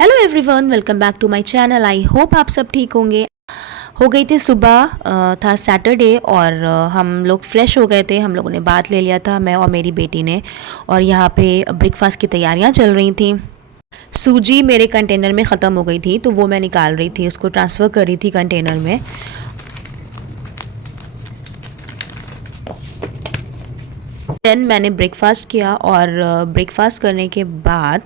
Hello everyone, welcome back to my channel. I hope आप सब ठीक होंगे। हो गई थी सुबह, था सैटरडे और हम लोग फ्रेश हो गए थे। हम लोगों ने बात ले लिया था, मैं और मेरी बेटी ने। और यहाँ पे ब्रेकफास्ट की तैयारियाँ चल रही थी। सूजी मेरे कंटेनर में ख़त्म हो गई थी तो वो मैं निकाल रही थी, उसको ट्रांसफ़र कर रही थी कंटेनर में। देन मैंने ब्रेकफास्ट किया और ब्रेकफास्ट करने के बाद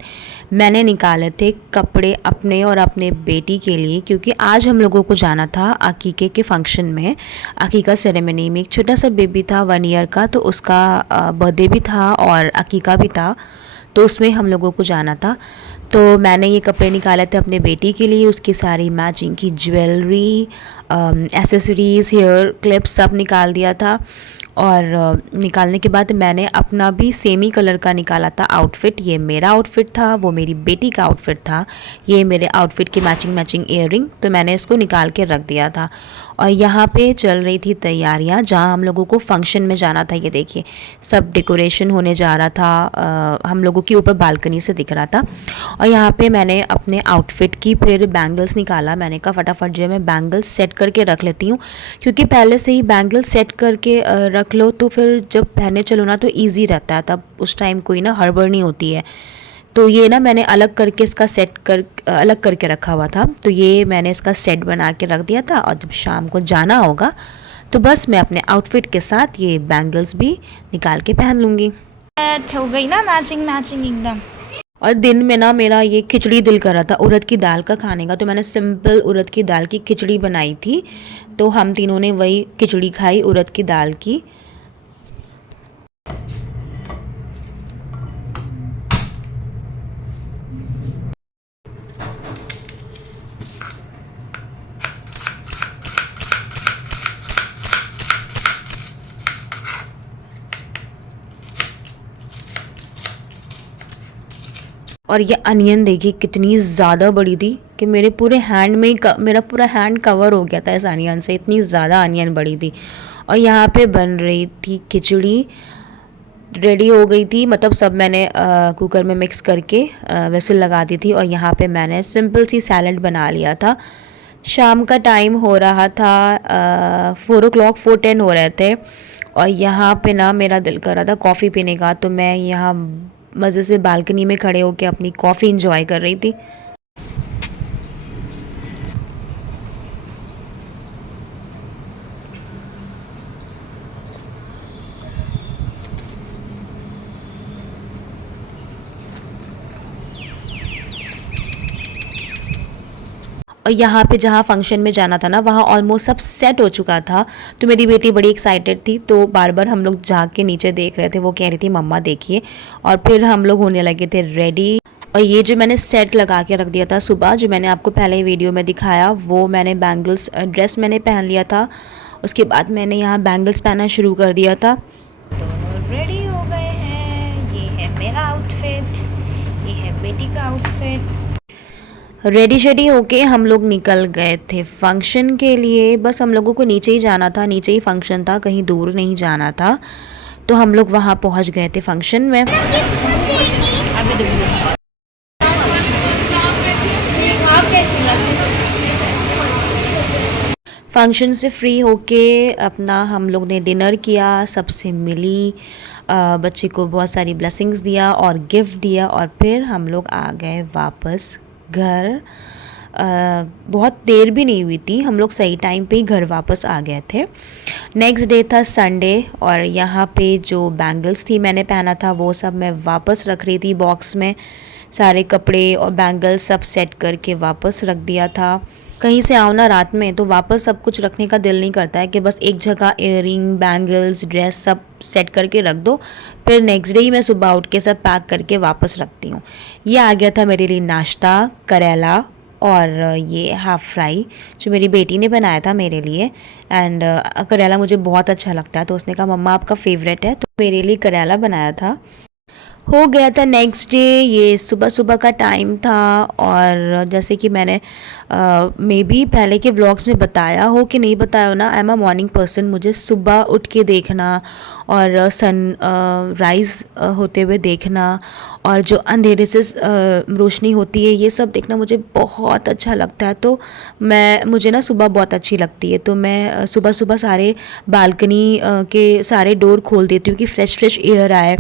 मैंने निकाले थे कपड़े अपने और अपने बेटी के लिए, क्योंकि आज हम लोगों को जाना था अकीके के फंक्शन में। अकीका सेरेमनी में एक छोटा सा बेबी था 1 ईयर का, तो उसका बर्थडे भी था और अकीका भी था, तो उसमें हम लोगों को जाना था। तो मैंने ये कपड़े निकाले थे अपने बेटी के लिए, उसकी सारी मैचिंग की ज्वेलरी, एसेसरीज़, हेयर क्लिप्स सब निकाल दिया था। और निकालने के बाद मैंने अपना भी सेम ही कलर का निकाला था आउटफिट। ये मेरा आउटफिट था, वो मेरी बेटी का आउटफिट था। ये मेरे आउटफिट की मैचिंग इयररिंग, तो मैंने इसको निकाल के रख दिया था। और यहाँ पे चल रही थी तैयारियाँ, जहाँ हम लोगों को फंक्शन में जाना था। ये देखिए सब डेकोरेशन होने जा रहा था, हम लोगों के ऊपर बालकनी से दिख रहा था। और यहाँ पे मैंने अपने आउटफिट की फिर बैंगल्स निकाला। मैंने कहा फटाफट जो है मैं बैंगल्स सेट करके रख लेती हूँ, क्योंकि पहले से ही बैंगल्स सेट करके रख लो तो फिर जब पहनने चलो ना तो ईजी रहता है, तब उस टाइम कोई ना हड़बड़ नहीं होती है। तो ये ना मैंने अलग करके इसका अलग करके रखा हुआ था, तो ये मैंने इसका सेट बना के रख दिया था। और जब शाम को जाना होगा तो बस मैं अपने आउटफिट के साथ ये बैंगल्स भी निकाल के पहन लूँगी। सेट हो गई ना, मैचिंग एकदम। और दिन में ना मेरा ये खिचड़ी दिल कर रहा था उड़द की दाल का खाने का, तो मैंने सिंपल उड़द की दाल की खिचड़ी बनाई थी। तो हम तीनों ने वही खिचड़ी खाई उड़द की दाल की। और ये अनियन देखिए कितनी ज़्यादा बड़ी थी कि मेरे पूरे हैंड में मेरा पूरा हैंड कवर हो गया था इस अनियन से, इतनी ज़्यादा अनियन बड़ी थी। और यहाँ पे बन रही थी खिचड़ी, रेडी हो गई थी, मतलब सब मैंने कुकर में मिक्स करके विसिल लगा दी थी। और यहाँ पे मैंने सिंपल सी सैलड बना लिया था। शाम का टाइम हो रहा था, 4 o'clock 4:10 हो रहे थे। और यहाँ पे ना मेरा दिल कर रहा था कॉफ़ी पीने का, तो मैं यहाँ मज़े से बालकनी में खड़े होकर अपनी कॉफ़ी इंजॉय कर रही थी। और यहाँ पे जहाँ फंक्शन में जाना था ना, वहाँ ऑलमोस्ट सब सेट हो चुका था। तो मेरी बेटी बड़ी एक्साइटेड थी, तो बार बार हम लोग झाँक के नीचे देख रहे थे। वो कह रही थी मम्मा देखिए। और फिर हम लोग होने लगे थे रेडी। और ये जो मैंने सेट लगा के रख दिया था सुबह, जो मैंने आपको पहले ही वीडियो में दिखाया, वो मैंने बैंगल्स ड्रेस मैंने पहन लिया था। उसके बाद मैंने यहाँ बैंगल्स पहनना शुरू कर दिया था। दोनों रेडी हो गए हैं। ये है मेरा आउटफिट, ये है बेटी का आउटफिट। रेडी शेडी होके हम लोग निकल गए थे फंक्शन के लिए। बस हम लोगों को नीचे ही जाना था, नीचे ही फंक्शन था, कहीं दूर नहीं जाना था। तो हम लोग वहाँ पहुँच गए थे फंक्शन में। फंक्शन से फ्री होके अपना हम लोग ने डिनर किया, सबसे मिली, बच्चे को बहुत सारी ब्लेसिंग्स दिया और गिफ्ट दिया। और फिर हम लोग आ गए वापस घर। बहुत देर भी नहीं हुई थी, हम लोग सही टाइम पे ही घर वापस आ गए थे। नेक्स्ट डे था संडे, और यहाँ पे जो बैंगल्स थी मैंने पहना था वो सब मैं वापस रख रही थी बॉक्स में। सारे कपड़े और बैंगल्स सब सेट करके वापस रख दिया था। कहीं से आओ ना रात में तो वापस सब कुछ रखने का दिल नहीं करता है कि बस एक जगह इयररिंग, बैंगल्स, ड्रेस सब सेट करके रख दो। फिर नेक्स्ट डे ही मैं सुबह उठ के सब पैक करके वापस रखती हूँ। ये आ गया था मेरे लिए नाश्ता, करेला और ये हाफ़ फ्राई जो मेरी बेटी ने बनाया था मेरे लिए। एंड करेला मुझे बहुत अच्छा लगता है, तो उसने कहा मम्मा आपका फेवरेट है, तो मेरे लिए करेला बनाया था। हो गया था नेक्स्ट डे। ये सुबह सुबह का टाइम था और जैसे कि मैंने मे बी पहले के व्लॉग्स में बताया हो कि नहीं बताया हो ना, I am a morning person. मुझे सुबह उठ के देखना और सन राइज़ होते हुए देखना और जो अंधेरे से रोशनी होती है ये सब देखना मुझे बहुत अच्छा लगता है। तो मुझे ना सुबह बहुत अच्छी लगती है, तो मैं सुबह सुबह सारे बालकनी के सारे डोर खोल देती हूँ कि फ्रेश फ्रेश एयर आए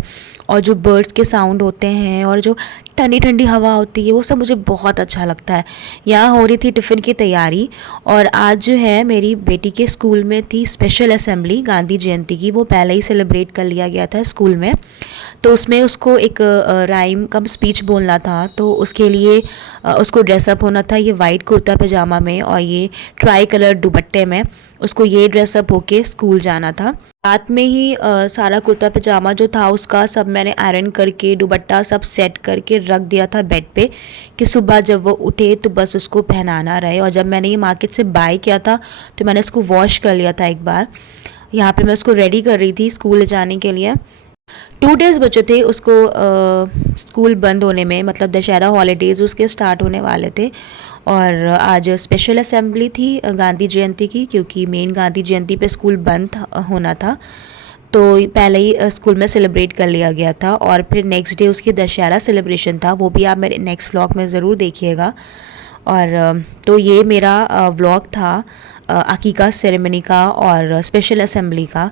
और जो बर्ड्स के साउंड होते हैं और जो ठंडी ठंडी हवा होती है वो सब मुझे बहुत अच्छा लगता है। यहाँ हो रही थी टिफ़िन की तैयारी और आज जो है मेरी बेटी के स्कूल में थी स्पेशल असेंबली गांधी जयंती की। वो पहले ही सेलिब्रेट कर लिया गया था स्कूल में, तो उसमें उसको एक राइम कम स्पीच बोलना था, तो उसके लिए उसको ड्रेसअप होना था ये वाइट कुर्ता पजामा में और ये ट्राई कलर दुपट्टे में। उसको ये ड्रेसअप होके स्कूल जाना था। रात में ही सारा कुर्ता पजामा जो था उसका सब मैंने आयरन करके दुपट्टा सब सेट करके रख दिया था बेड पे कि सुबह जब वो उठे तो बस उसको पहनाना रहे। और जब मैंने ये मार्केट से बाय किया था तो मैंने इसको वॉश कर लिया था एक बार। यहाँ पे मैं उसको रेडी कर रही थी स्कूल ले जाने के लिए। 2 डेज़ बचे थे उसको स्कूल बंद होने में, मतलब दशहरा हॉलीडेज़ उसके स्टार्ट होने वाले थे। और आज स्पेशल असेंबली थी गांधी जयंती की, क्योंकि मेन गांधी जयंती पे स्कूल बंद होना था, तो पहले ही स्कूल में सेलिब्रेट कर लिया गया था। और फिर नेक्स्ट डे उसकी दशहरा सेलिब्रेशन था, वो भी आप मेरे नेक्स्ट व्लॉग में ज़रूर देखिएगा। और तो ये मेरा व्लॉग था अकीका सेरेमनी का और स्पेशल असेंबली का।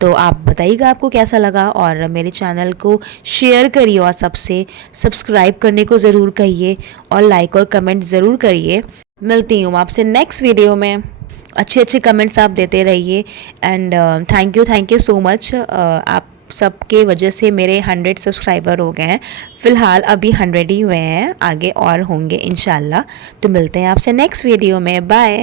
तो आप बताइएगा आपको कैसा लगा और मेरे चैनल को शेयर करिए और सबसे सब्सक्राइब करने को ज़रूर कहिए और लाइक और कमेंट ज़रूर करिए। मिलती हूँ आपसे नेक्स्ट वीडियो में। अच्छे अच्छे कमेंट्स आप देते रहिए and thank you so much. आप सबके वजह से मेरे 100 सब्सक्राइबर हो गए हैं। फ़िलहाल अभी 100 ही हुए हैं, आगे और होंगे इंशाल्लाह। तो मिलते हैं आपसे नेक्स्ट वीडियो में। बाय।